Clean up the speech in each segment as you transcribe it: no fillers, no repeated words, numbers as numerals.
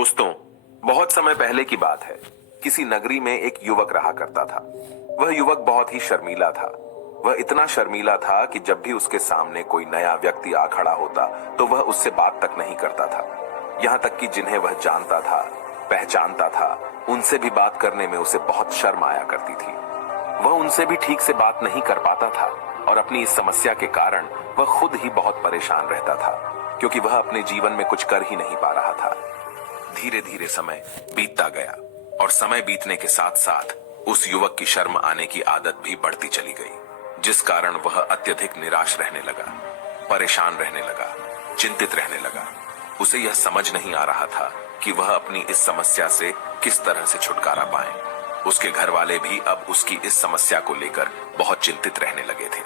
दोस्तों, बहुत समय पहले की बात है। किसी नगरी में एक युवक रहा करता था। वह युवक बहुत ही शर्मीला था। वह इतना शर्मीला था कि जब भी उसके सामने कोई नया व्यक्ति आ खड़ा होता तो वह उससे बात तक नहीं करता था। यहाँ तक कि जिन्हें वह जानता था, पहचानता था, उनसे भी बात करने में उसे बहुत शर्म आया करती थी। वह उनसे भी ठीक से बात नहीं कर पाता था और अपनी इस समस्या के कारण वह खुद ही बहुत परेशान रहता था, क्योंकि वह अपने जीवन में कुछ कर ही नहीं पा रहा था। धीरे धीरे समय बीतता गया और समय बीतने के साथ साथ उस युवक की शर्म आने की आदत भी बढ़ती चली गई, जिस कारण वह अत्यधिक निराश रहने लगा, परेशान रहने लगा, चिंतित रहने लगा। उसे यह समझ नहीं आ रहा था कि वह अपनी इस समस्या से किस तरह से छुटकारा पाए। उसके घर वाले भी अब उसकी इस समस्या को लेकर बहुत चिंतित रहने लगे थे।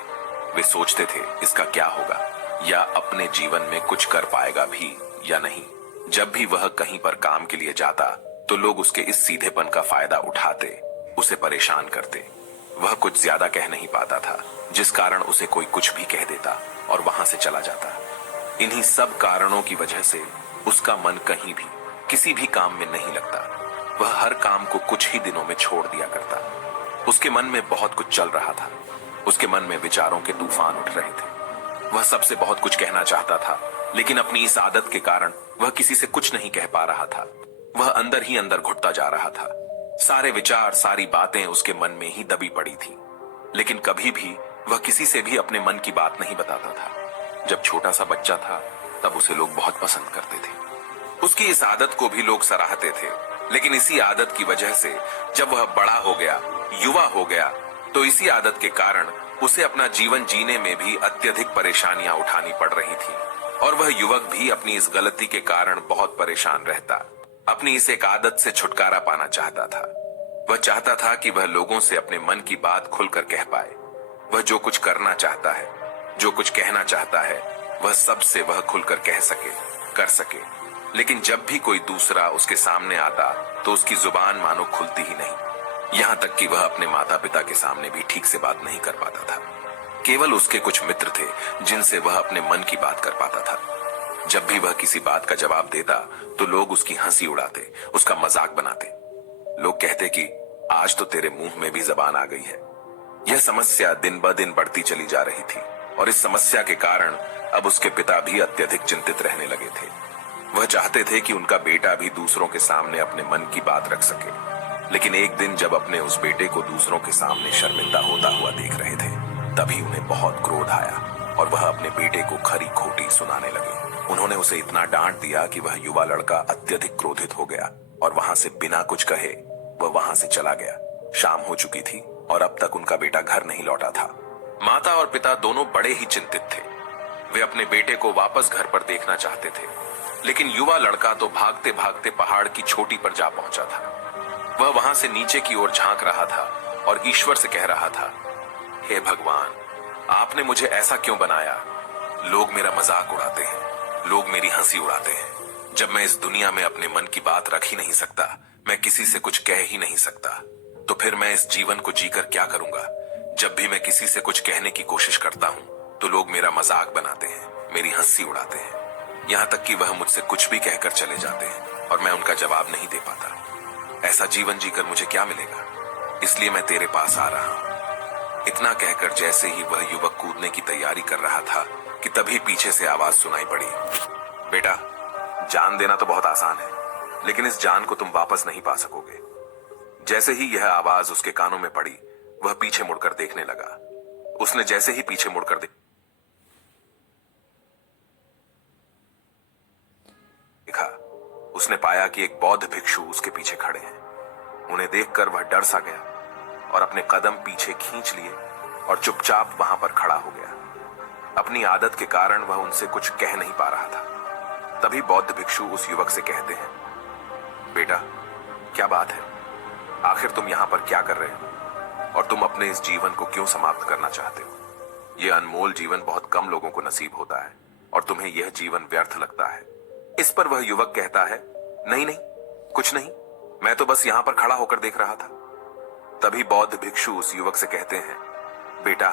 वे सोचते थे इसका क्या होगा, या अपने जीवन में कुछ कर पाएगा भी या नहीं। जब भी वह कहीं पर काम के लिए जाता तो लोग उसके इस सीधेपन का फायदा उठाते, उसे परेशान करते। वह कुछ ज्यादा कह नहीं पाता था, जिस कारण उसे कोई कुछ भी कह देता और वहां से चला जाता। इन्हीं सब कारणों की वजह से उसका मन कहीं भी किसी भी काम में नहीं लगता। वह हर काम को कुछ ही दिनों में छोड़ दिया करता। उसके मन में बहुत कुछ चल रहा था। उसके मन में विचारों के तूफान उठ रहे थे। वह सबसे बहुत कुछ कहना चाहता था, लेकिन अपनी इस आदत के कारण वह किसी से कुछ नहीं कह पा रहा था। वह अंदर ही अंदर घुटता जा रहा था। सारे विचार, सारी बातें उसके मन में ही दबी पड़ी थी, लेकिन कभी भी वह किसी से भी अपने मन की बात नहीं बताता था। जब छोटा सा बच्चा था तब उसे लोग बहुत पसंद करते थे। उसकी इस आदत को भी लोग सराहते थे, लेकिन इसी आदत की वजह से जब वह बड़ा हो गया, युवा हो गया, तो इसी आदत के कारण उसे अपना जीवन जीने में भी अत्यधिक परेशानियां उठानी पड़ रही थी। और वह युवक भी अपनी इस गलती के कारण बहुत परेशान रहता। अपनी इस एक आदत से छुटकारा पाना चाहता था। वह चाहता था कि वह लोगों से अपने मन की बात खुलकर कह पाए। वह जो कुछ करना चाहता है, जो कुछ कहना चाहता है, वह सबसे वह खुलकर कह सके, कर सके। लेकिन जब भी कोई दूसरा उसके सामने आता तो उसकी जुबान मानो खुलती ही नहीं। यहाँ तक कि वह अपने माता पिता के सामने भी ठीक से बात नहीं कर पाता था। केवल उसके कुछ मित्र थे जिनसे वह अपने मन की बात कर पाता था। जब भी वह किसी बात का जवाब देता तो लोग उसकी हंसी उड़ाते, उसका मजाक बनाते। लोग कहते कि आज तो तेरे मुंह में भी जबान आ गई है। यह समस्या दिन ब दिन बढ़ती चली जा रही थी और इस समस्या के कारण अब उसके पिता भी अत्यधिक चिंतित रहने लगे थे। वह चाहते थे कि उनका बेटा भी दूसरों के सामने अपने मन की बात रख सके, लेकिन एक दिन जब अपने उस बेटे को दूसरों के सामने शर्मिंदा होता हुआ देख रहे थे, तभी उन्हें बहुत क्रोध आया और वह अपने बेटे को खरी खोटी सुनाने लगे। उन्होंने उसे इतना डांट दिया कि वह युवा लड़का अत्यधिक क्रोधित हो गया और वहां से बिना कुछ कहे वह वहां से चला गया। शाम हो चुकी थी और अब तक उनका बेटा घर नहीं लौटा था। माता और पिता दोनों बड़े ही चिंतित थे। वे अपने बेटे को वापस घर पर देखना चाहते थे, लेकिन युवा लड़का तो भागते भागते पहाड़ की चोटी पर जा पहुंचा था। वह वहां से नीचे की ओर झांक रहा था और ईश्वर से कह रहा था, हे भगवान, आपने मुझे ऐसा क्यों बनाया? लोग मेरा मजाक उड़ाते हैं, लोग मेरी हंसी उड़ाते हैं। जब मैं इस दुनिया में अपने मन की बात रख ही नहीं सकता, मैं किसी से कुछ कह ही नहीं सकता, तो फिर मैं इस जीवन को जीकर क्या करूंगा? जब भी मैं किसी से कुछ कहने की कोशिश करता हूं तो लोग मेरा मजाक बनाते हैं, मेरी हंसी उड़ाते हैं। यहाँ तक कि वह मुझसे कुछ भी कहकर चले जाते हैं और मैं उनका जवाब नहीं दे पाता। ऐसा जीवन जीकर मुझे क्या मिलेगा? इसलिए मैं तेरे पास आ रहा हूं। इतना कहकर जैसे ही वह युवक कूदने की तैयारी कर रहा था कि तभी पीछे से आवाज सुनाई पड़ी, बेटा, जान देना तो बहुत आसान है, लेकिन इस जान को तुम वापस नहीं पा सकोगे। जैसे ही यह आवाज उसके कानों में पड़ी, वह पीछे मुड़कर देखने लगा। उसने जैसे ही पीछे मुड़कर देखा, उसने पाया कि एक बौद्ध भिक्षु उसके पीछे खड़े हैं। उन्हें देखकर वह डर सा गया और अपने कदम पीछे खींच लिए और चुपचाप वहां पर खड़ा हो गया। अपनी आदत के कारण वह उनसे कुछ कह नहीं पा रहा था। तभी बौद्ध भिक्षु उस युवक से कहते हैं, बेटा, क्या बात है? आखिर तुम यहां पर क्या कर रहे हो और तुम अपने इस जीवन को क्यों समाप्त करना चाहते हो? यह अनमोल जीवन बहुत कम लोगों को नसीब होता है और तुम्हें यह जीवन व्यर्थ लगता है। इस पर वह युवक कहता है, नहीं नहीं, कुछ नहीं, मैं तो बस यहां पर खड़ा होकर देख रहा था। तभी बौद्ध भिक्षु उस युवक से कहते हैं, बेटा,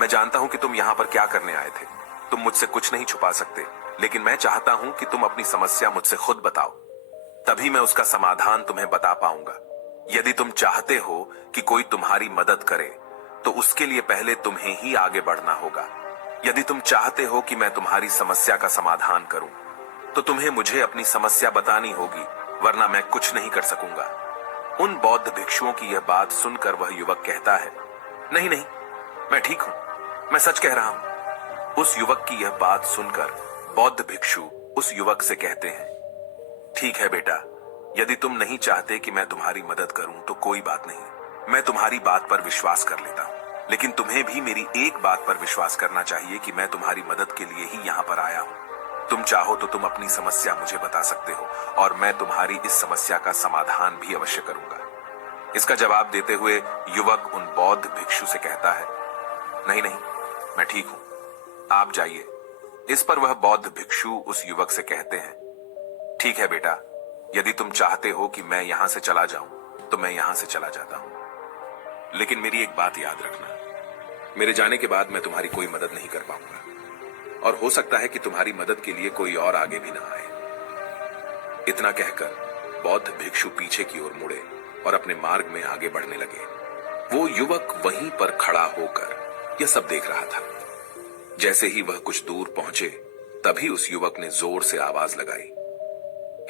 मैं जानता हूं कि तुम यहां पर क्या करने आए थे। तुम मुझसे कुछ नहीं छुपा सकते, लेकिन मैं चाहता हूं कि तुम अपनी समस्या मुझसे खुद बताओ। तभी मैं उसका समाधान तुम्हें बता पाऊंगा। यदि तुम चाहते हो कि कोई तुम्हारी मदद करे, तो उसके लिए पहले तुम्हें ही आगे बढ़ना होगा। यदि तुम चाहते हो कि मैं तुम्हारी समस्या का समाधान करूं, तो तुम्हें मुझे अपनी समस्या बतानी होगी, वरना मैं कुछ नहीं कर सकूंगा। उन बौद्ध भिक्षुओं की यह बात सुनकर वह युवक कहता है, नहीं नहीं, मैं ठीक हूं, मैं सच कह रहा हूं। उस युवक की यह बात सुनकर बौद्ध भिक्षु उस युवक से कहते हैं, ठीक है बेटा, यदि तुम नहीं चाहते कि मैं तुम्हारी मदद करूं तो कोई बात नहीं, मैं तुम्हारी बात पर विश्वास कर लेता हूं। लेकिन तुम्हें भी मेरी एक बात पर विश्वास करना चाहिए कि मैं तुम्हारी मदद के लिए ही यहाँ पर आया हूं। तुम चाहो तो तुम अपनी समस्या मुझे बता सकते हो और मैं तुम्हारी इस समस्या का समाधान भी अवश्य करूंगा। इसका जवाब देते हुए युवक उन बौद्ध भिक्षु से कहता है, नहीं नहीं, मैं ठीक हूं, आप जाइए। इस पर वह बौद्ध भिक्षु उस युवक से कहते हैं, ठीक है बेटा, यदि तुम चाहते हो कि मैं यहां से चला जाऊं तो मैं यहां से चला जाता हूं, लेकिन मेरी एक बात याद रखना, मेरे जाने के बाद मैं तुम्हारी कोई मदद नहीं कर पाऊंगा और हो सकता है कि तुम्हारी मदद के लिए कोई और आगे भी ना आए। इतना कहकर बौद्ध भिक्षु पीछे की ओर मुड़े और अपने मार्ग में आगे बढ़ने लगे। वो युवक वहीं पर खड़ा होकर यह सब देख रहा था। जैसे ही वह कुछ दूर पहुंचे, तभी उस युवक ने जोर से आवाज लगाई,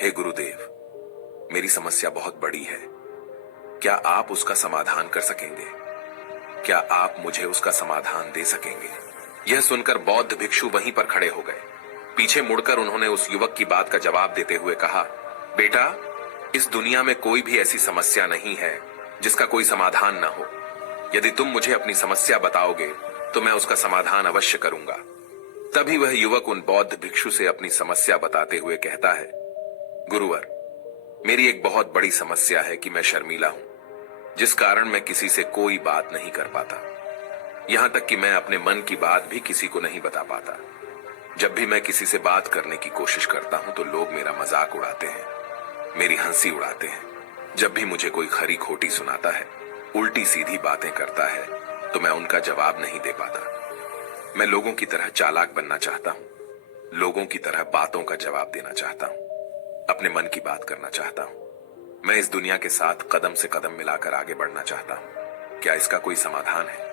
हे गुरुदेव, मेरी समस्या बहुत बड़ी है, क्या आप उसका समाधान कर सकेंगे? क्या आप मुझे उसका समाधान दे सकेंगे? यह सुनकर बौद्ध भिक्षु वहीं पर खड़े हो गए। पीछे मुड़कर उन्होंने उस युवक की बात का जवाब देते हुए कहा, बेटा, इस दुनिया में कोई भी ऐसी समस्या नहीं है जिसका कोई समाधान ना हो। यदि तुम मुझे अपनी समस्या बताओगे तो मैं उसका समाधान अवश्य करूंगा। तभी वह युवक उन बौद्ध भिक्षु से अपनी समस्या बताते हुए कहता है, गुरुवर, मेरी एक बहुत बड़ी समस्या है कि मैं शर्मीला हूं, जिस कारण मैं किसी से कोई बात नहीं कर पाता। यहां तक कि मैं अपने मन की बात भी किसी को नहीं बता पाता। जब भी मैं किसी से बात करने की कोशिश करता हूं तो लोग मेरा मजाक उड़ाते हैं, मेरी हंसी उड़ाते हैं। जब भी मुझे कोई खरी खोटी सुनाता है, उल्टी सीधी बातें करता है, तो मैं उनका जवाब नहीं दे पाता। मैं लोगों की तरह चालाक बनना चाहता हूं, लोगों की तरह बातों का जवाब देना चाहता हूं, अपने मन की बात करना चाहता हूं। मैं इस दुनिया के साथ कदम से कदम मिलाकर आगे बढ़ना चाहता हूं। क्या इसका कोई समाधान है?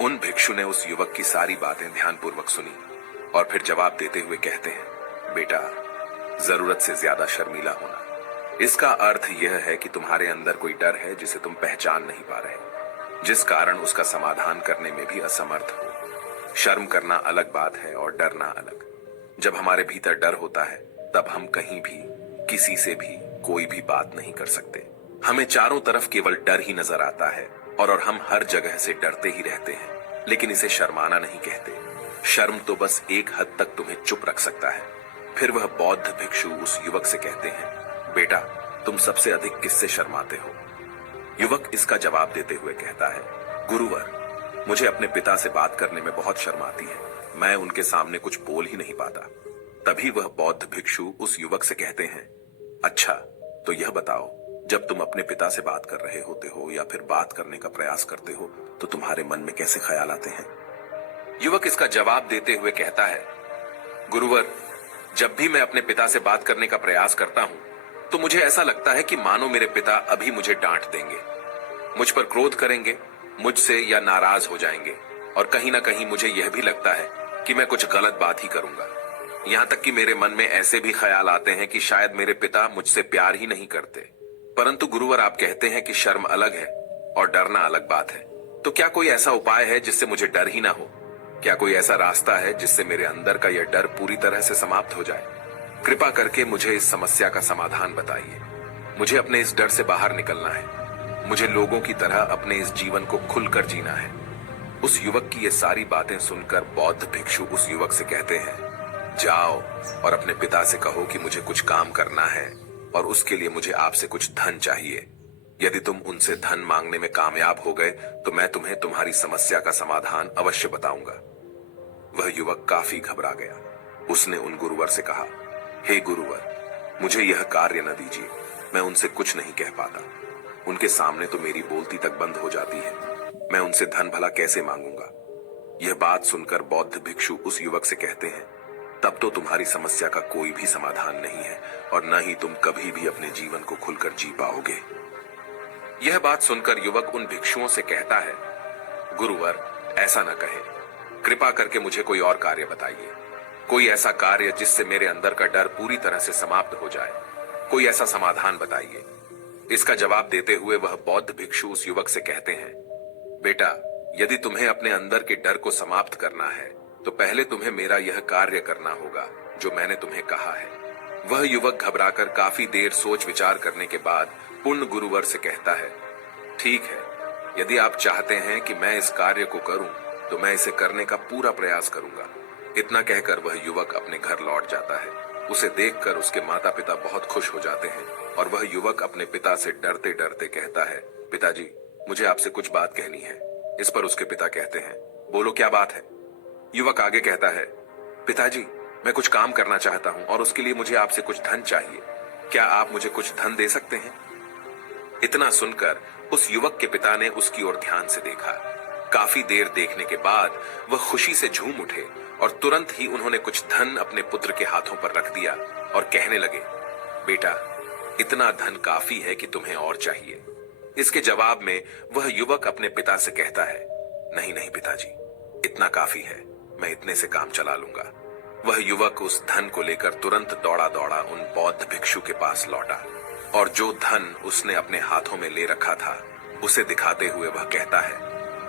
उन भिक्षु ने उस युवक की सारी बातें ध्यानपूर्वक सुनी और फिर जवाब देते हुए कहते हैं, बेटा, जरूरत से ज्यादा शर्मीला होना, इसका अर्थ यह है कि तुम्हारे अंदर कोई डर है जिसे तुम पहचान नहीं पा रहे, जिस कारण उसका समाधान करने में भी असमर्थ हो। शर्म करना अलग बात है और डरना अलग। जब हमारे भीतर डर होता है, तब हम कहीं भी, किसी से भी कोई भी बात नहीं कर सकते। हमें चारों तरफ केवल डर ही नजर आता है और हम हर जगह से डरते ही रहते हैं, लेकिन इसे शर्माना नहीं कहते। शर्म तो बस एक हद तक तुम्हें चुप रख सकता है। फिर वह बौद्ध भिक्षु उस युवक से कहते हैं, बेटा, तुम सबसे अधिक किससे शर्माते हो? युवक इसका जवाब देते हुए कहता है, गुरुवर, मुझे अपने पिता से बात करने में बहुत शर्म आती है, मैं उनके सामने कुछ बोल ही नहीं पाता। तभी वह बौद्ध भिक्षु उस युवक से कहते हैं, अच्छा, तो यह बताओ, जब तुम अपने पिता से बात कर रहे होते हो या फिर बात करने का प्रयास करते हो, तो तुम्हारे मन में कैसे ख्याल आते हैं? युवक इसका जवाब देते हुए कहता है, गुरुवर, जब भी मैं अपने पिता से बात करने का प्रयास करता हूं, तो मुझे ऐसा लगता है कि मानो मेरे पिता अभी मुझे डांट देंगे, मुझ पर क्रोध करेंगे, मुझसे या नाराज हो जाएंगे, और कहीं ना कहीं मुझे यह भी लगता है कि मैं कुछ गलत बात ही करूंगा। यहां तक कि मेरे मन में ऐसे भी ख्याल आते हैं कि शायद मेरे पिता मुझसे प्यार ही नहीं करते। परंतु गुरुवर, आप कहते हैं कि शर्म अलग है और डरना अलग बात है, तो क्या कोई ऐसा उपाय है जिससे मुझे डर ही ना हो? क्या कोई ऐसा रास्ता है जिससे मेरे अंदर का यह डर पूरी तरह से समाप्त हो जाए? कृपा करके मुझे इस समस्या का समाधान बताइए। मुझे अपने इस डर से बाहर निकलना है। मुझे लोगों की तरह अपने इस जीवन को खुलकर जीना है। उस युवक की ये सारी बातें सुनकर बौद्ध भिक्षु उस युवक से कहते हैं, जाओ और अपने पिता से कहो कि मुझे कुछ काम करना है और उसके लिए मुझे आपसे कुछ धन चाहिए। यदि तुम उनसे धन मांगने में कामयाब हो गए तो मैं तुम्हें तुम्हारी समस्या का समाधान अवश्य बताऊंगा। वह युवक काफी घबरा गया। उसने उन गुरुवर से कहा, हे गुरुवर, मुझे यह कार्य न दीजिए, मैं उनसे कुछ नहीं कह पाता। उनके सामने तो मेरी बोलती तक बंद हो जाती है, मैं उनसे धन भला कैसे मांगूंगा? यह बात सुनकर बौद्ध भिक्षु उस युवक से कहते हैं, तब तो तुम्हारी समस्या का कोई भी समाधान नहीं है और न ही तुम कभी भी अपने जीवन को खुलकर जी पाओगे। यह बात सुनकर युवक उन भिक्षुओं से कहता है, गुरुवर, ऐसा न कहे, कृपा करके मुझे कोई और कार्य बताइए, कोई ऐसा कार्य जिससे मेरे अंदर का डर पूरी तरह से समाप्त हो जाए, कोई ऐसा समाधान बताइए। इसका जवाब देते हुए वह बौद्ध भिक्षु उस युवक से कहते हैं, बेटा, यदि तुम्हें अपने अंदर के डर को समाप्त करना है तो पहले तुम्हें मेरा यह कार्य करना होगा जो मैंने तुम्हें कहा है। वह युवक घबराकर काफी देर सोच विचार करने के बाद पूर्ण गुरुवर से कहता है, ठीक है, यदि आप चाहते हैं कि मैं इस कार्य को करूं तो मैं इसे करने का पूरा प्रयास करूंगा। इतना कहकर वह युवक अपने घर लौट जाता है। उसे देखकर उसके माता पिता बहुत खुश हो जाते हैं और वह युवक अपने पिता से डरते डरते कहता है, पिताजी, मुझे आपसे कुछ बात कहनी है। इस पर उसके पिता कहते हैं, बोलो, क्या बात है? युवक आगे कहता है, पिताजी, मैं कुछ काम करना चाहता हूं और उसके लिए मुझे आपसे कुछ धन चाहिए। क्या आप मुझे कुछ धन दे सकते हैं? इतना सुनकर उस युवक के पिता ने उसकी ओर ध्यान से देखा। काफी देर देखने के बाद वह खुशी से झूम उठे और तुरंत ही उन्होंने कुछ धन अपने पुत्र के हाथों पर रख दिया और कहने लगे, बेटा, इतना धन काफी है कि तुम्हें और चाहिए। इसके जवाब में वह युवक अपने पिता से कहता है, नहीं नहीं पिताजी, इतना काफी है, मैं इतने से काम चला लूंगा। वह युवक उस धन को लेकर तुरंत दौड़ा दौड़ा उन बौद्ध भिक्षु के पास लौटा और जो धन उसने अपने हाथों में ले रखा था उसे दिखाते हुए वह कहता है,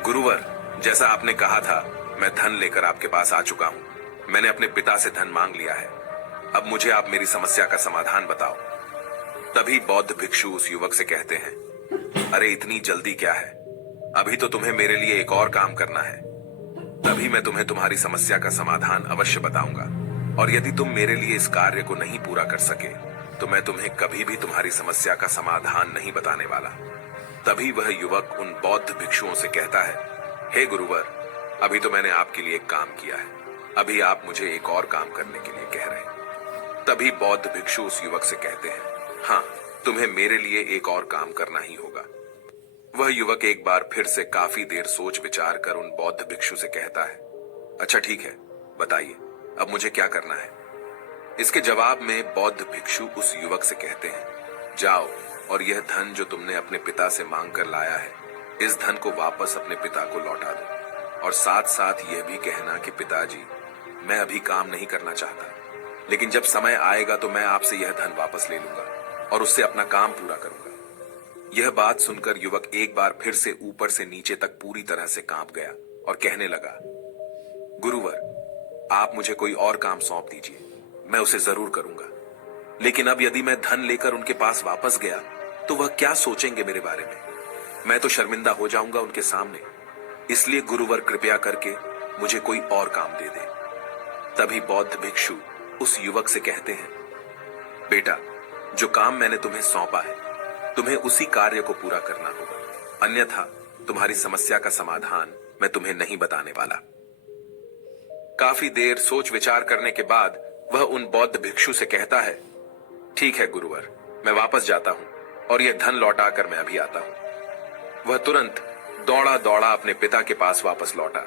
गुरुवर, जैसा आपने कहा था, मैं धन लेकर आपके पास आ चुका हूं। मैंने अपने पिता से धन मांग लिया है। अब मुझे आप मेरी समस्या का समाधान बताओ। तभी बौद्ध भिक्षु उस युवक से कहते हैं, अरे इतनी जल्दी क्या है, अभी तो तुम्हें मेरे लिए एक और काम करना है, तभी मैं तुम्हें तुम्हारी समस्या का समाधान अवश्य बताऊंगा। और यदि तुम मेरे लिए इस कार्य को नहीं पूरा कर सके तो मैं तुम्हें कभी भी तुम्हारी समस्या का समाधान नहीं बताने वाला। तभी वह युवक उन बौद्ध भिक्षुओं से कहता है, हे गुरुवर, अभी तो मैंने आपके लिए एक काम किया है, अभी आप मुझे एक और काम करने के लिए कह रहे हैं। तभी बौद्ध भिक्षु उस युवक से कहते हैं, हाँ, तुम्हें मेरे लिए एक और काम करना ही होगा। वह युवक एक बार फिर से काफी देर सोच विचार कर उन बौद्ध भिक्षु से कहता है, अच्छा ठीक है, बताइए, अब मुझे क्या करना है? इसके जवाब में बौद्ध भिक्षु उस युवक से कहते हैं, जाओ और यह धन जो तुमने अपने पिता से मांग कर लाया है, इस धन को वापस अपने पिता को लौटा दो और साथ साथ यह भी कहना कि पिताजी, मैं अभी काम नहीं करना चाहता, लेकिन जब समय आएगा तो मैं आपसे यह धन वापस ले लूंगा और उससे अपना काम पूरा करूंगा। यह बात सुनकर युवक एक बार फिर से ऊपर से नीचे तक पूरी तरह से कांप गया और कहने लगा, गुरुवर, आप मुझे कोई और काम सौंप दीजिए, मैं उसे जरूर करूंगा। लेकिन अब यदि मैं धन लेकर उनके पास वापस गया तो वह क्या सोचेंगे मेरे बारे में? मैं तो शर्मिंदा हो जाऊंगा उनके सामने। इसलिए गुरुवर, कृपया करके मुझे कोई और काम दे दे। तभी बौद्ध भिक्षु उस युवक से कहते हैं, बेटा, जो काम मैंने तुम्हें सौंपा है, तुम्हें उसी कार्य को पूरा करना होगा, अन्यथा तुम्हारी समस्या का समाधान मैं तुम्हें नहीं बताने वाला। काफी देर सोच विचार करने के बाद वह उन बौद्ध भिक्षु से कहता है, ठीक है गुरुवर, मैं वापस जाता हूं और यह धन लौटाकर मैं अभी आता हूं। वह तुरंत दौड़ा दौड़ा अपने पिता के पास वापस लौटा।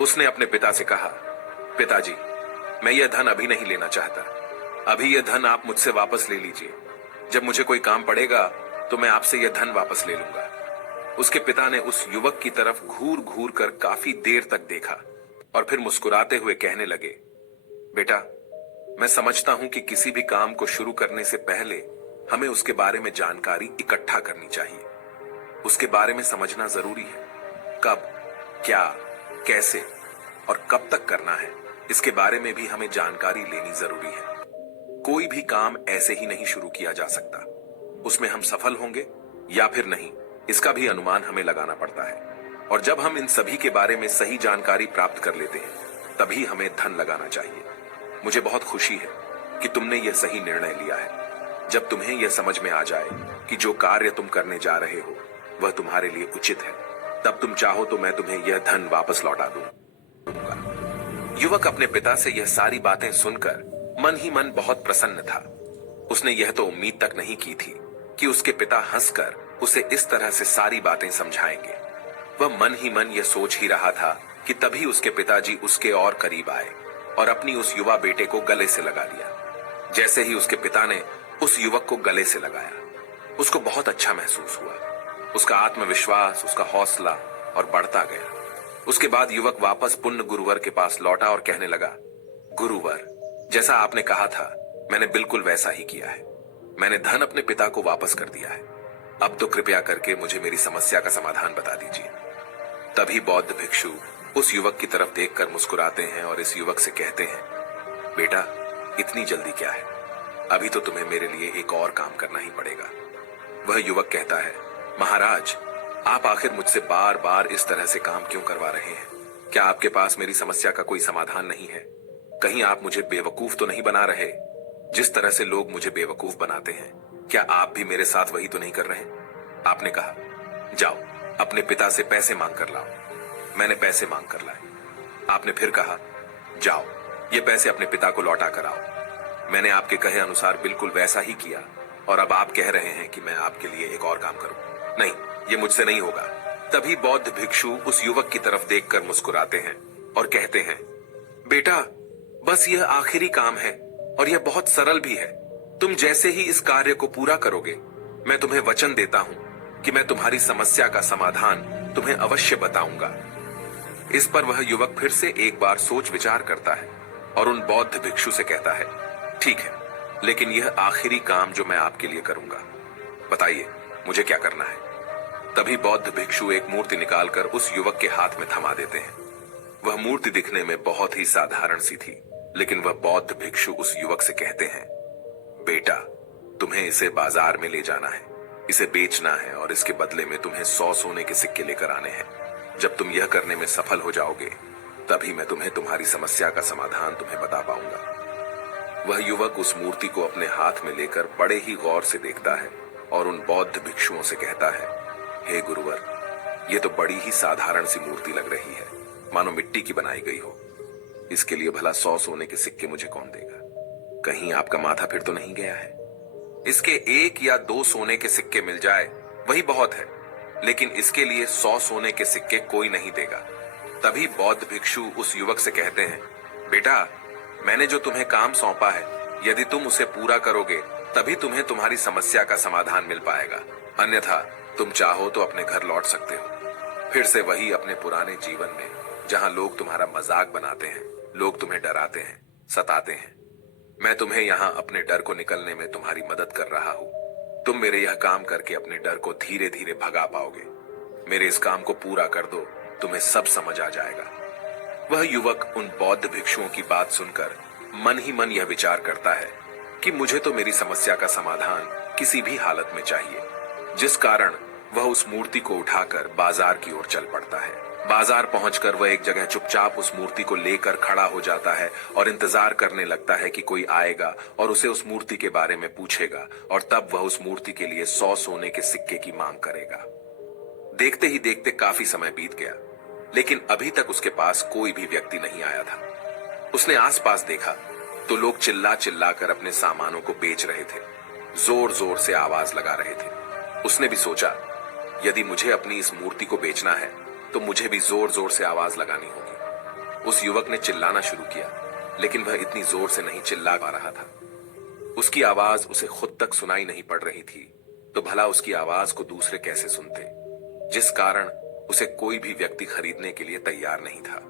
उसने अपने पिता से कहा, पिताजी, मैं यह धन अभी नहीं लेना चाहता, अभी यह धन आप मुझसे वापस ले लीजिए। जब मुझे कोई काम पड़ेगा तो मैं आपसे यह धन वापस ले लूंगा। उसके पिता ने उस युवक की तरफ घूर घूर कर काफी देर तक देखा और फिर मुस्कुराते हुए कहने लगे, बेटा, मैं समझता हूं कि किसी भी काम को शुरू करने से पहले हमें उसके बारे में जानकारी इकट्ठा करनी चाहिए। उसके बारे में समझना जरूरी है। कब, क्या, कैसे और कब तक करना है, इसके बारे में भी हमें जानकारी लेनी जरूरी है। कोई भी काम ऐसे ही नहीं शुरू किया जा सकता। उसमें हम सफल होंगे या फिर नहीं, इसका भी अनुमान हमें लगाना पड़ता है। और जब हम इन सभी के बारे में सही जानकारी प्राप्त कर लेते हैं, तभी हमें धन लगाना चाहिए। मुझे बहुत खुशी है कि तुमने यह सही निर्णय लिया है। जब तुम्हें यह समझ में आ जाए कि जो कार्य तुम करने जा रहे हो वह तुम्हारे लिए उचित है, तब तुम चाहो तो मैं तुम्हें यह धन वापस लौटा दूंगा। युवक अपने पिता से यह सारी बातें सुनकर मन ही मन बहुत प्रसन्न था। उसने यह तो उम्मीद तक नहीं की थी कि उसके पिता हंसकर उसे इस तरह से सारी बातें समझाएंगे। वह मन ही मन यह सोच ही रहा था कि तभी उसके पिताजी उसके और करीब आए और अपनी उस युवा बेटे को गले से लगा लिया। जैसे ही उसके पिता ने उस युवक को गले से लगाया, उसको बहुत अच्छा महसूस हुआ। उसका आत्मविश्वास, उसका हौसला और बढ़ता गया। उसके बाद युवक वापस पुण्य गुरुवर के पास लौटा और कहने लगा, गुरुवर, जैसा आपने कहा था मैंने बिल्कुल वैसा ही किया है। मैंने धन अपने पिता को वापस कर दिया है। अब तो कृपया करके मुझे मेरी समस्या का समाधान बता दीजिए। तभी बौद्ध भिक्षु उस युवक की तरफ देखकर मुस्कुराते हैं और इस युवक से कहते हैं, बेटा, इतनी जल्दी क्या है? अभी तो तुम्हें मेरे लिए एक और काम करना ही पड़ेगा। वह युवक कहता है, महाराज, आप आखिर मुझसे बार बार इस तरह से काम क्यों करवा रहे हैं? क्या आपके पास मेरी समस्या का कोई समाधान नहीं है? कहीं आप मुझे बेवकूफ तो नहीं बना रहे? जिस तरह से लोग मुझे बेवकूफ बनाते हैं, क्या आप भी मेरे साथ वही तो नहीं कर रहे? आपने कहा, जाओ अपने पिता से पैसे मांग कर लाओ। मैंने पैसे मांग कर लाए। आपने फिर कहा, जाओ ये पैसे अपने पिता को लौटा कर आओ। मैंने आपके कहे अनुसार बिल्कुल वैसा ही किया और अब आप कह रहे हैं कि मैं आपके लिए एक और काम करूं। नहीं, ये मुझसे नहीं होगा। तभी बौद्ध भिक्षु उस युवक की तरफ देखकर मुस्कुराते हैं और कहते हैं, बेटा, बस यह आखिरी काम है और यह बहुत सरल भी है। तुम जैसे ही इस कार्य को पूरा करोगे, मैं तुम्हें वचन देता हूं कि मैं तुम्हारी समस्या का समाधान तुम्हें अवश्य बताऊंगा। इस पर वह युवक फिर से एक बार सोच विचार करता है और उन बौद्ध भिक्षु से कहता है, ठीक है, लेकिन यह आखिरी काम जो मैं आपके लिए करूंगा, बताइए मुझे क्या करना है? तभी बौद्ध भिक्षु एक मूर्ति निकालकर उस युवक के हाथ में थमा देते हैं। वह मूर्ति दिखने में बहुत ही साधारण सी थी, लेकिन वह बौद्ध भिक्षु उस युवक से कहते हैं, बेटा, तुम्हें इसे बाजार में ले जाना है, इसे बेचना है और इसके बदले में तुम्हें 100 सोने के सिक्के लेकर आने हैं। जब तुम यह करने में सफल हो जाओगे, तभी मैं तुम्हें तुम्हारी समस्या का समाधान तुम्हें बता पाऊंगा। वह युवक उस मूर्ति को अपने हाथ में लेकर बड़े ही गौर से देखता है और उन बौद्ध भिक्षुओं से कहता है, हे गुरुवर, यह तो बड़ी ही साधारण सी मूर्ति लग रही है, मानो मिट्टी की बनाई गई हो। इसके लिए भला 100 सोने के सिक्के मुझे कौन देगा? कहीं आपका माथा फिर तो नहीं गया है? इसके 1 या 2 सोने के सिक्के मिल जाए वही बहुत है, लेकिन इसके लिए 100 सोने के सिक्के कोई नहीं देगा। तभी बौद्ध भिक्षु उस युवक से कहते हैं, बेटा, मैंने जो तुम्हें काम सौंपा है, यदि तुम उसे पूरा करोगे तभी तुम्हें तुम्हारी समस्या का समाधान मिल पाएगा, अन्यथा तुम चाहो तो अपने घर लौट सकते हो। फिर से वही अपने पुराने जीवन में, जहां लोग तुम्हारा मजाक बनाते हैं, लोग तुम्हें डराते हैं, सताते हैं। मैं तुम्हें यहां अपने डर को निकलने में तुम्हारी मदद कर रहा हूं। तुम मेरे यह काम करके अपने डर को धीरे धीरे भगा पाओगे। मेरे इस काम को पूरा कर दो, तुम्हें सब समझ आ जाएगा। वह युवक उन बौद्ध भिक्षुओं की बात सुनकर मन ही मन यह विचार करता है कि मुझे तो मेरी समस्या का समाधान किसी भी हालत में चाहिए, जिस कारण वह उस मूर्ति को उठाकर बाजार की ओर चल पड़ता है। बाजार पहुंचकर वह एक जगह चुपचाप उस मूर्ति को लेकर खड़ा हो जाता है और इंतजार करने लगता है कि कोई आएगा और उसे उस मूर्ति के बारे में पूछेगा और तब वह उस मूर्ति के लिए 100 सोने के सिक्के की मांग करेगा। देखते ही देखते काफी समय बीत गया, लेकिन अभी तक उसके पास कोई भी व्यक्ति नहीं आया था। उसने आसपास देखा तो लोग चिल्ला चिल्ला कर अपने सामानों को बेच रहे थे, जोर जोर से आवाज लगा रहे थे। उसने भी सोचा, यदि मुझे अपनी इस मूर्ति को बेचना है तो मुझे भी जोर जोर से आवाज लगानी होगी। उस युवक ने चिल्लाना शुरू किया, लेकिन वह इतनी जोर से नहीं चिल्ला पा रहा था। उसकी आवाज उसे खुद तक सुनाई नहीं पड़ रही थी, तो भला उसकी आवाज को दूसरे कैसे सुनते, जिस कारण उसे कोई भी व्यक्ति खरीदने के लिए तैयार नहीं था।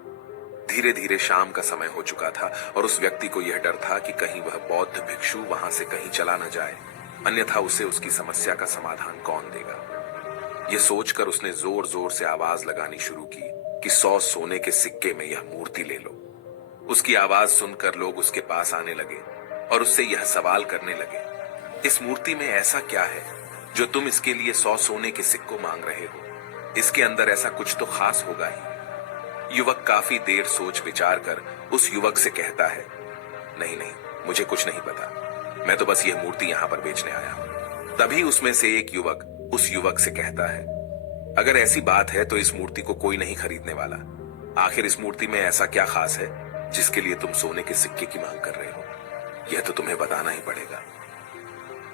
धीरे धीरे शाम का समय हो चुका था और उस व्यक्ति को यह डर था कि कहीं वह बौद्ध भिक्षु वहां से कहीं चला न जाए, अन्यथा उसे उसकी समस्या का समाधान कौन देगा। यह सोचकर उसने जोर जोर से आवाज लगानी शुरू की कि 100 सोने के सिक्के में यह मूर्ति ले लो। उसकी आवाज सुनकर लोग उसके पास आने लगे और उससे यह सवाल करने लगे, इस मूर्ति में ऐसा क्या है जो तुम इसके लिए 100 सोने के सिक्कों मांग रहे हो? इसके अंदर ऐसा कुछ तो खास होगा ही। युवक काफी देर सोच विचार कर उस युवक से कहता है, नहीं नहीं, मुझे कुछ नहीं पता, मैं तो बस यह मूर्ति यहां पर बेचने आया हूं। तभी उसमें से एक युवक उस युवक से कहता है, अगर ऐसी बात है तो इस मूर्ति को कोई नहीं खरीदने वाला। आखिर इस मूर्ति में ऐसा क्या खास है जिसके लिए तुम सोने के सिक्के की मांग कर रहे हो? यह तो तुम्हें बताना ही पड़ेगा।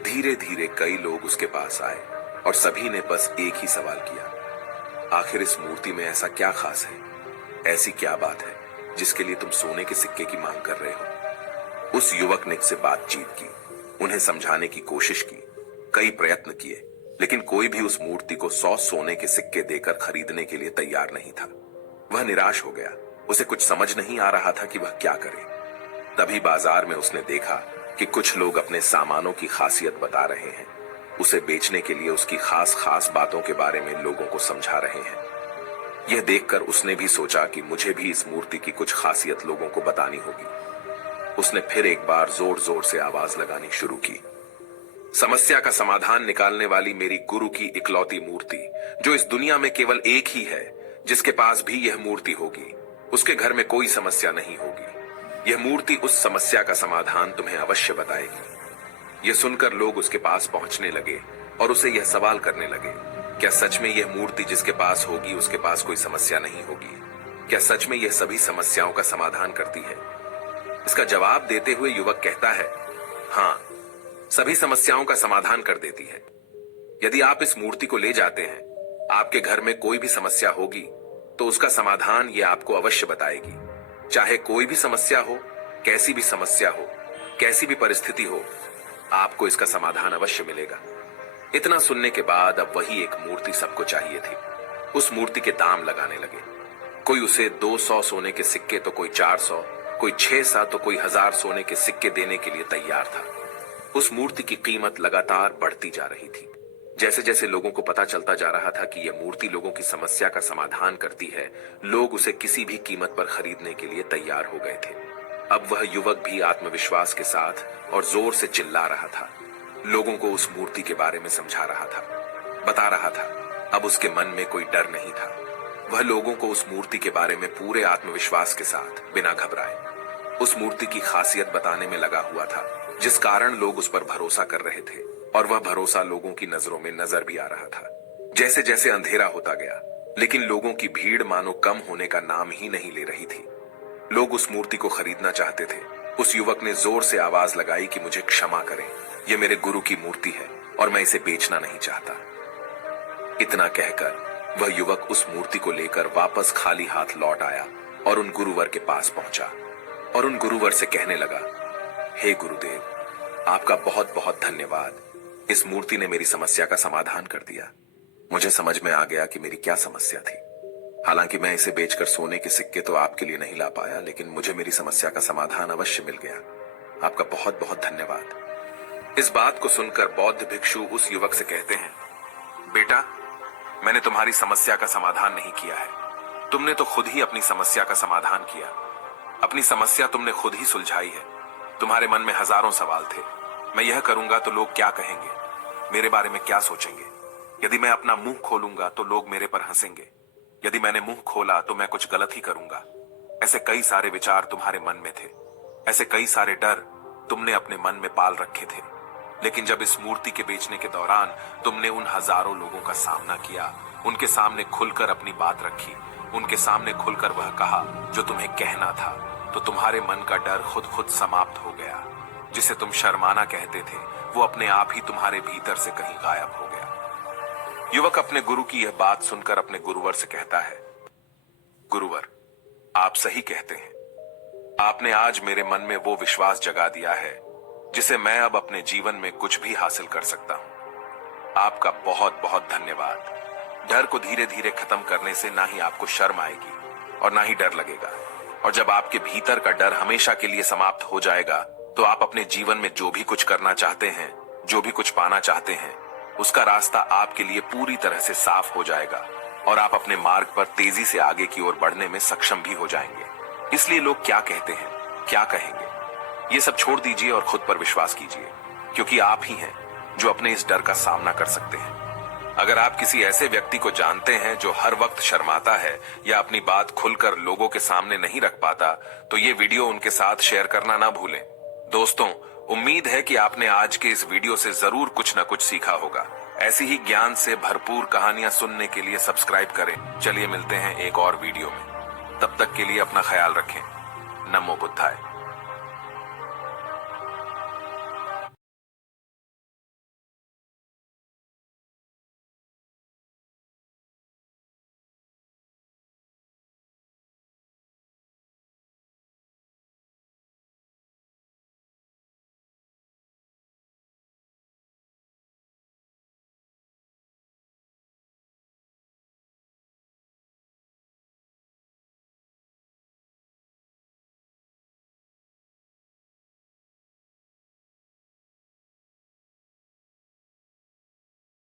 धीरे धीरे कई लोग उसके पास आए और सभी ने बस एक ही सवाल किया, आखिर इस मूर्ति में ऐसा क्या खास है, ऐसी क्या बात है जिसके लिए तुम सोने के सिक्के की मांग कर रहे हो। उस युवक ने से बातचीत की, उन्हें समझाने की कोशिश की, कई प्रयत्न किए, लेकिन कोई भी उस मूर्ति को 100 सोने के सिक्के देकर खरीदने के लिए तैयार नहीं था। वह निराश हो गया। उसे कुछ समझ नहीं आ रहा था कि वह क्या करे। तभी बाजार में उसने देखा कि कुछ लोग अपने सामानों की खासियत बता रहे हैं। उसे बेचने के लिए उसकी खास खास बातों के बारे में लोगों को समझा रहे हैं। यह देखकर उसने भी सोचा कि मुझे भी इस मूर्ति की कुछ खासियत लोगों को बतानी होगी। उसने फिर एक बार जोर जोर से आवाज लगानी शुरू की। समस्या का समाधान निकालने वाली मेरी गुरु की इकलौती मूर्ति, जो इस दुनिया में केवल एक ही है, जिसके पास भी यह मूर्ति होगी, उसके घर में कोई समस्या नहीं होगी। यह मूर्ति उस समस्या का समाधान तुम्हें अवश्य बताएगी। यह सुनकर लोग उसके पास पहुंचने लगे और उसे यह सवाल करने लगे, क्या सच में यह मूर्ति जिसके पास होगी उसके पास कोई समस्या नहीं होगी? क्या सच में यह सभी समस्याओं का समाधान करती है? इसका जवाब देते हुए युवक कहता है, हाँ, सभी समस्याओं का समाधान कर देती है। यदि आप इस मूर्ति को ले जाते हैं, आपके घर में कोई भी समस्या होगी तो उसका समाधान ये आपको अवश्य बताएगी। चाहे कोई भी समस्या हो, कैसी भी समस्या हो, कैसी भी परिस्थिति हो, आपको इसका समाधान अवश्य मिलेगा। इतना सुनने के बाद अब वही एक मूर्ति सबको चाहिए थी। उस मूर्ति के दाम लगाने लगे। कोई उसे 200 सोने के सिक्के तो कोई 400, कोई 600 तो कोई 1000 सोने के सिक्के देने के लिए तैयार था। उस मूर्ति की कीमत लगातार बढ़ती जा रही थी। जैसे जैसे लोगों को पता चलता जा रहा था कि यह मूर्ति लोगों की समस्या का समाधान करती है, लोग उसे किसी भी कीमत पर खरीदने के लिए तैयार हो गए थे। अब वह युवक भी आत्मविश्वास के साथ और जोर से चिल्ला रहा था, लोगों को उस मूर्ति के बारे में समझा रहा था, बता रहा था। अब उसके मन में कोई डर नहीं था। वह लोगों को उस मूर्ति के बारे में पूरे आत्मविश्वास के साथ, बिना घबराए, उस मूर्ति की खासियत बताने में लगा हुआ था, जिस कारण लोग उस पर भरोसा कर रहे थे। और वह भरोसा लोगों की नजरों में नजर भी आ रहा था। जैसे जैसे अंधेरा होता गया, लेकिन लोगों की भीड़ मानो कम होने का नाम ही नहीं ले रही थी। लोग उस मूर्ति को खरीदना चाहते थे। उस युवक ने जोर से आवाज लगाई कि मुझे क्षमा करें, यह मेरे गुरु की मूर्ति है और मैं इसे बेचना नहीं चाहता। इतना कहकर वह युवक उस मूर्ति को लेकर वापस खाली हाथ लौट आया और उन गुरुवर के पास पहुंचा और उन गुरुवर से कहने लगा, हे गुरुदेव, आपका बहुत बहुत धन्यवाद। इस मूर्ति ने मेरी समस्या का समाधान कर दिया। मुझे समझ में आ गया कि मेरी क्या समस्या थी। हालांकि मैं इसे बेचकर सोने के सिक्के तो आपके लिए नहीं ला पाया, लेकिन मुझे मेरी समस्या का समाधान अवश्य मिल गया। आपका बहुत बहुत धन्यवाद। इस बात को सुनकर बौद्ध भिक्षु उस युवक से कहते हैं, बेटा, मैंने तुम्हारी समस्या का समाधान नहीं किया है। तुमने तो खुद ही अपनी समस्या का समाधान किया। अपनी समस्या तुमने खुद ही सुलझाई है। तुम्हारे मन में हजारों सवाल थे। मैं यह करूंगा तो लोग क्या कहेंगे, मेरे बारे में क्या सोचेंगे। यदि मैं अपना मुंह खोलूंगा तो लोग मेरे पर हंसेंगे। यदि मैंने मुंह खोला तो मैं कुछ गलत ही करूंगा। ऐसे कई सारे विचार तुम्हारे मन में थे। ऐसे कई सारे डर तुमने अपने मन में पाल रखे थे। लेकिन जब इस मूर्ति के बेचने के दौरान तुमने उन हजारों लोगों का सामना किया, उनके सामने खुलकर अपनी बात रखी, उनके सामने खुलकर वह कहा जो तुम्हें कहना था, तो तुम्हारे मन का डर खुद समाप्त हो गया। जिसे तुम शर्माना कहते थे, वो अपने आप ही तुम्हारे भीतर से कहीं गायब हो गया। युवक अपने गुरु की यह बात सुनकर अपने गुरुवर से कहता है, गुरुवर, आप सही कहते हैं। आपने आज मेरे मन में वो विश्वास जगा दिया है जिसे मैं अब अपने जीवन में कुछ भी हासिल कर सकता हूं। आपका बहुत बहुत धन्यवाद। डर को धीरे धीरे खत्म करने से ना ही आपको शर्म आएगी और ना ही डर लगेगा। और जब आपके भीतर का डर हमेशा के लिए समाप्त हो जाएगा, तो आप अपने जीवन में जो भी कुछ करना चाहते हैं, जो भी कुछ पाना चाहते हैं, उसका रास्ता आपके लिए पूरी तरह से साफ हो जाएगा और आप अपने मार्ग पर तेजी से आगे की ओर बढ़ने में सक्षम भी हो जाएंगे। इसलिए लोग क्या कहते हैं, क्या कहेंगे, ये सब छोड़ दीजिए और खुद पर विश्वास कीजिए, क्योंकि आप ही हैं जो अपने इस डर का सामना कर सकते हैं। अगर आप किसी ऐसे व्यक्ति को जानते हैं जो हर वक्त शर्माता है या अपनी बात खुलकर लोगों के सामने नहीं रख पाता, तो ये वीडियो उनके साथ शेयर करना ना भूलें। दोस्तों, उम्मीद है कि आपने आज के इस वीडियो से जरूर कुछ न कुछ सीखा होगा। ऐसी ही ज्ञान से भरपूर कहानियां सुनने के लिए सब्सक्राइब करें। चलिए मिलते हैं एक और वीडियो में। तब तक के लिए अपना ख्याल रखें। नमो बुद्धाय।